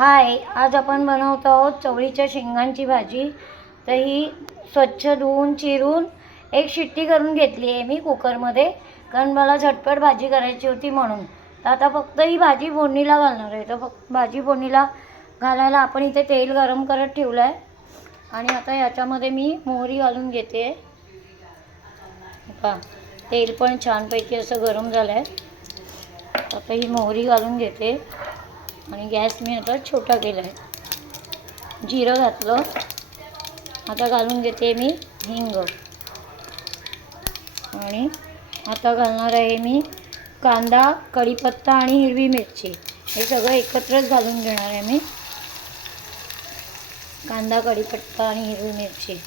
हाय, आज आपण बनवत आहोत चवळीच्या शेंगांची भाजी. तर ही स्वच्छ धुवून चिरून एक शिट्टी करून घेतली आहे मी कुकरमध्ये, कारण मला झटपट भाजी करायची होती म्हणून. तर आता फक्त ही भाजी फोडणीला घालणार आहे. तर फक्त भाजी फोडणीला घालायला आपण इथे तेल गरम करत ठेवलं आहे आणि आता याच्यामध्ये मी मोहरी घालून घेते. पहा, तेल पण छानपैकी असं गरम झालं आहे. आता ही मोहरी घालून घेते आणि गॅस मी आता छोटा केला आहे. जिरं घातलं. आता घालून घेते मी हिंग आणि आता घालणार आहे मी कांदा, कढीपत्ता आणि हिरवी मिरची. हे सगळं एकत्रच घालून घेणार आहे मी. कांदा, कढीपत्ता आणि हिरवी मिरची.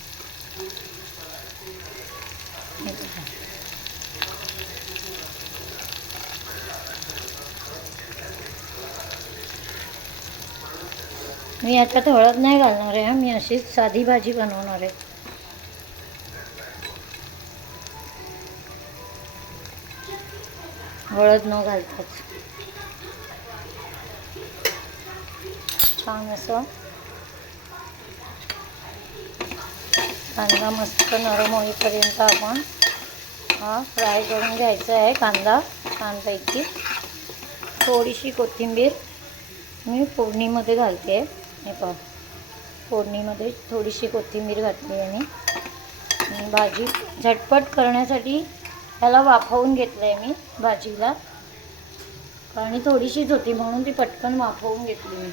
मी याच्यात हळद नाही घालणार आहे. मी अशीच साधी भाजी बनवणार आहे. हळद न घालताच छान असं कांदा मस्त नरम होईपर्यंत आपण हा फ्राय करून घ्यायचा आहे. कांदा छानपैकी. थोडीशी कोथिंबीर मी फोडणीमध्ये घालते. हे पहा, फोडणीमध्ये थोडीशी कोथिंबीर घातली आहे मी. आणि भाजी झटपट करण्यासाठी त्याला वाफवून घेतलं आहे मी भाजीला, आणि थोडीशीच होती म्हणून ती पटकन वाफवून घेतली मी.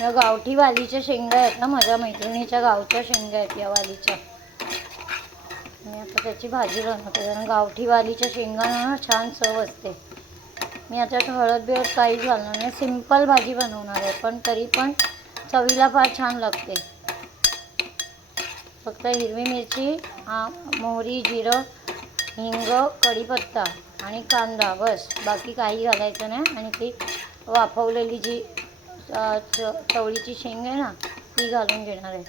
या गावठी वालीच्या शेंगा आहेत ना, माझ्या मैत्रिणीच्या गावच्या शेंगा आहेत या वालीच्या. मी आता त्याची भाजी बनवते, कारण गावठी वालीच्या शेंगांना ना छान चव असते. मी आता हळद बिळद काहीच घालणार नाही. सिंपल भाजी बनवणार आहे, पण तरी पण चवीला फार छान लागते. फक्त हिरवी मिरची, मोहरी, जिरं, हिंग, कढीपत्ता आणि कांदा, बस. बाकी काही घालायचं नाही. आणि ती वाफवलेली जी चवळीची शेंग आहे ना, ती घालून घेणार आहे.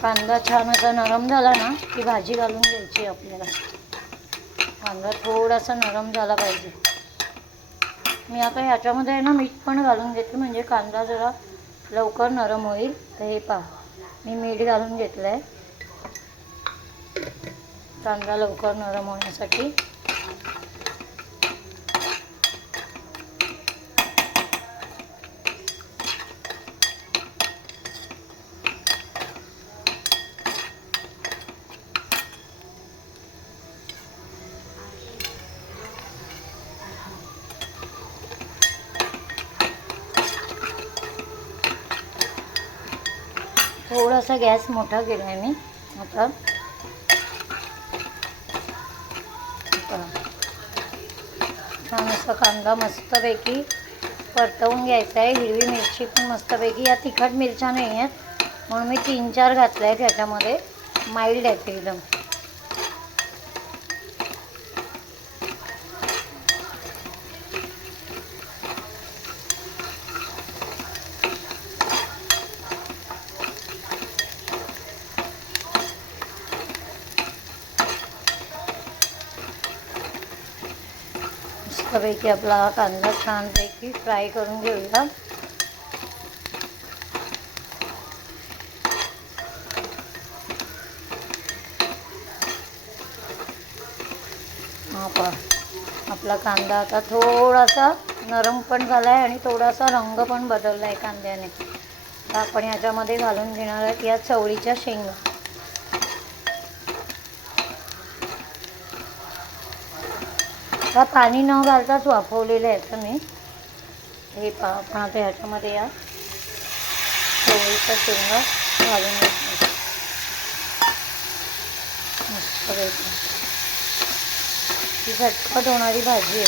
कांदा छान असा नरम झाला ना की भाजी घालून घ्यायची आपल्याला. कांदा थोडासा नरम झाला पाहिजे. मी आता ह्याच्यामध्ये आहे ना मीठ पण घालून घेते, म्हणजे कांदा जरा लवकर नरम होईल. तर हे पहा, मी मीठ घालून घेतलं आहे कांदा लवकर नरम होण्यासाठी. थोडासा गॅस मोठा केला आहे मी. आता छान असा कांदा मस्तपैकी परतवून घ्यायचा आहे. हिरवी मिरची पण मस्तपैकी, या तिखट मिरच्या नाही आहेत म्हणून मी 3-4 घातल्या आहेत ह्याच्यामध्ये. माइल्ड आहेत एकदम. मस्तपैकी आपला हा कांदा छानपैकी फ्राय करून घेऊया. हा पहा, आपला कांदा आता थोडासा नरम पण झाला आहे आणि थोडासा रंग पण बदलला आहे कांद्याने. तर आपण याच्यामध्ये घालून घेणार आहोत या चवळीच्या शेंगा. हा पाणी न घालताच वाफवलेलं आहे. तर मी हे पहा, आपण आता ह्याच्यामध्ये या चवळीच्या शेंगा घालून घेतल्या. मस्त ही झटपट होणारी भाजी आहे.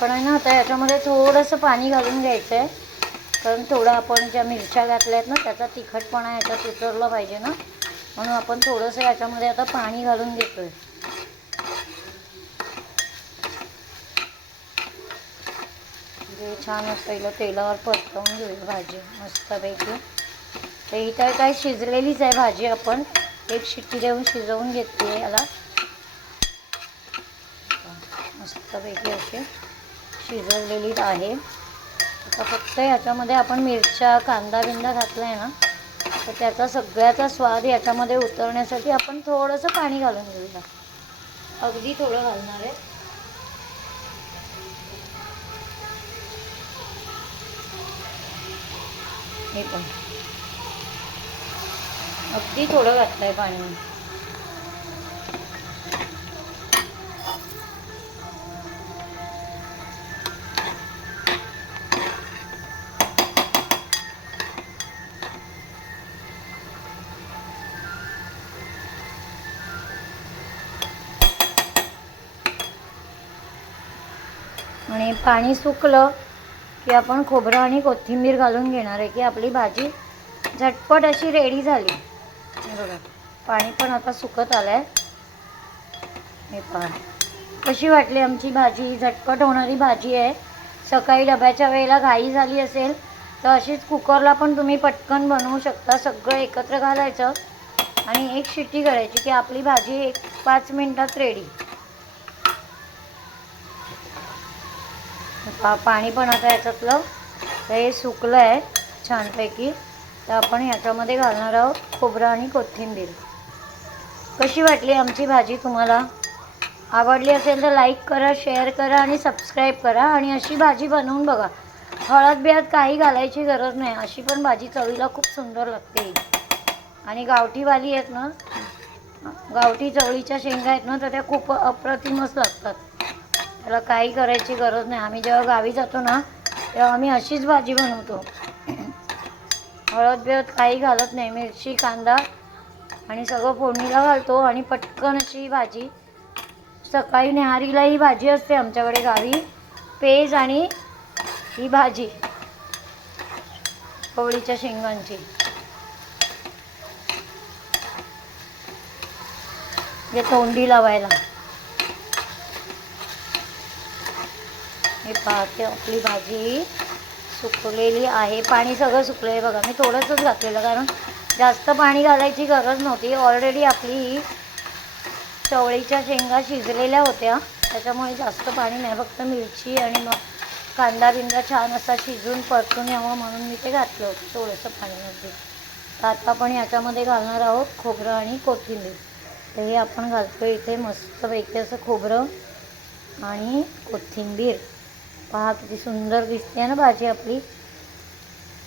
पण आहे ना आता याच्यामध्ये थोडंसं पाणी घालून घ्यायचं आहे, कारण थोडं आपण ज्या मिरच्या घातल्या आहेत ना त्याचा तिखटपणा याच्यात उतरला पाहिजे ना, म्हणून आपण थोडंसं याच्यामध्ये आता पाणी घालून घेतो आहे. म्हणजे छान पहिलं तेलावर परतवून घेऊया भाजी मस्तपैकी. तर ही तर काय शिजलेलीच आहे भाजी, आपण एक शिट्टी देऊन शिजवून घेतली आहे याला. मस्तपैकी अशी शिजवलेलीच आहे. आता फक्त याच्यामध्ये आपण मिरच्या कांदा बिंदा घातला आहे ना, तर त्याचा सगळ्याचा स्वाद याच्यामध्ये उतरण्यासाठी आपण थोडंसं पाणी घालून घेऊया. अगदी थोडं घालणार आहे. हे पण अगदी थोडं घातलं आहे पाणी. आणि पाणी सुकलं की आपण खोबरं आणि कोथिंबीर घालून घेणार आहे की आपली भाजी झटपट अशी रेडी झाली. हे बघा पाणी पण आता सुकत आलं आहे. हे पहा कशी वाटली आमची भाजी. झटपट होणारी भाजी आहे. सकाळी डब्याच्या वेळेला घाई झाली असेल तर अशीच कुकरला पण तुम्ही पटकन बनवू शकता. सगळं एकत्र घालायचं आणि एक शिट्टी करायची की आपली भाजी 5 मिनिटात रेडी. पाणी पण आता याच्यातलं तर हे सुकलं आहे छानपैकी. तर आपण ह्याच्यामध्ये घालणार आहोत खोबरं आणि कोथिंबीर. कशी वाटली आमची भाजी तुम्हाला? आवडली असेल तर लाईक करा, शेअर करा आणि सबस्क्राईब करा. आणि अशी भाजी बनवून बघा. हळद बिळद काही घालायची गरज नाही. अशी पण भाजी चवीला खूप सुंदर लागते. आणि गावठीवाली आहेत ना, गावठी चवळीच्या शेंगा आहेत ना, तर त्या खूप अप्रतिमच लागतात. त्याला काही करायची गरज नाही. आम्ही जेव्हा गावी जातो ना तेव्हा आम्ही अशीच भाजी बनवतो. हळद बिळद काही घालत नाही. मिरची कांदा आणि सगळं फोडणीला घालतो आणि पटकन अशी भाजी. सकाळी न्याहारीला ही भाजी असते आमच्याकडे गावी. पेज आणि ही भाजी चवळीच्या शेंगांची. हे तोंडी लावायला. हे पाहते आपली भाजी सुकलेली आहे. पाणी सगळं सुकलं आहे बघा. मी थोडंसंच घातलेलं कारण जास्त पाणी घालायची गरज नव्हती. ऑलरेडी आपली चवळीच्या शेंगा शिजलेल्या होत्या, त्याच्यामुळे जास्त पाणी नाही. फक्त मिरची आणि मग कांदा बिंदा छान असा शिजून परतून यावं म्हणून मी ते घातलं होतं थोडंसं पाण्यामध्ये. तर आता आपण याच्यामध्ये घालणार आहोत खोबरं आणि कोथिंबीर. तर हे आपण घालतो इथे मस्तपैकी असं खोबरं आणि कोथिंबीर. पहा किती सुंदर दिसते ना भाजी आपली.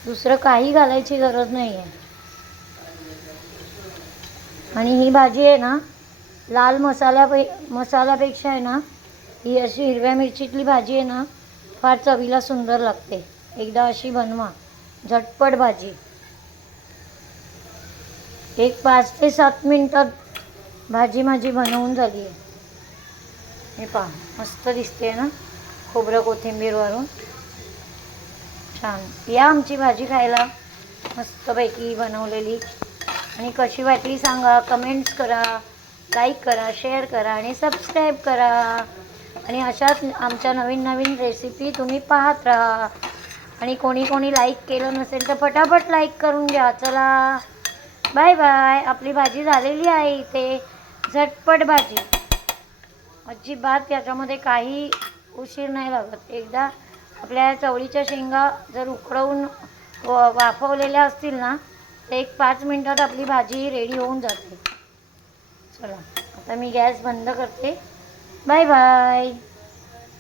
दुसरं काही घालायची गरज नाही आहे. आणि ही भाजी आहे ना लाल मसाल्यापेक्षा आहे ना, ही अशी हिरव्या मिरचीतली भाजी आहे ना फार चवीला सुंदर लागते. एकदा अशी बनवा. झटपट भाजी. एक 5 ते 7 मिनिटात भाजी माझी बनवून झाली आहे. हे पहा मस्त दिसते ना खोबरं कोथिंबीरवरून. छान. या आमची भाजी खायला मस्तपैकी बनवलेली. आणि कशी वाटली सांगा. कमेंट्स करा, लाईक करा, शेअर करा आणि सबस्क्राईब करा. आणि अशाच आमच्या नवीन नवीन रेसिपी तुम्ही पाहत राहा. आणि कोणी लाईक केलं नसेल तर फटाफट लाईक करून घ्या. चला बाय बाय. आपली भाजी झालेली आहे इथे. झटपट भाजी. अजिबात याच्यामध्ये काही उशीर नाही लागत. एकदा आपल्या चवळीच्या शेंगा जर उकळवून वाफवलेल्या असतील ना तर एक 5 मिनिटात आपली भाजी रेडी होऊन जाते. चला आता मी गॅस बंद करते. Bye bye.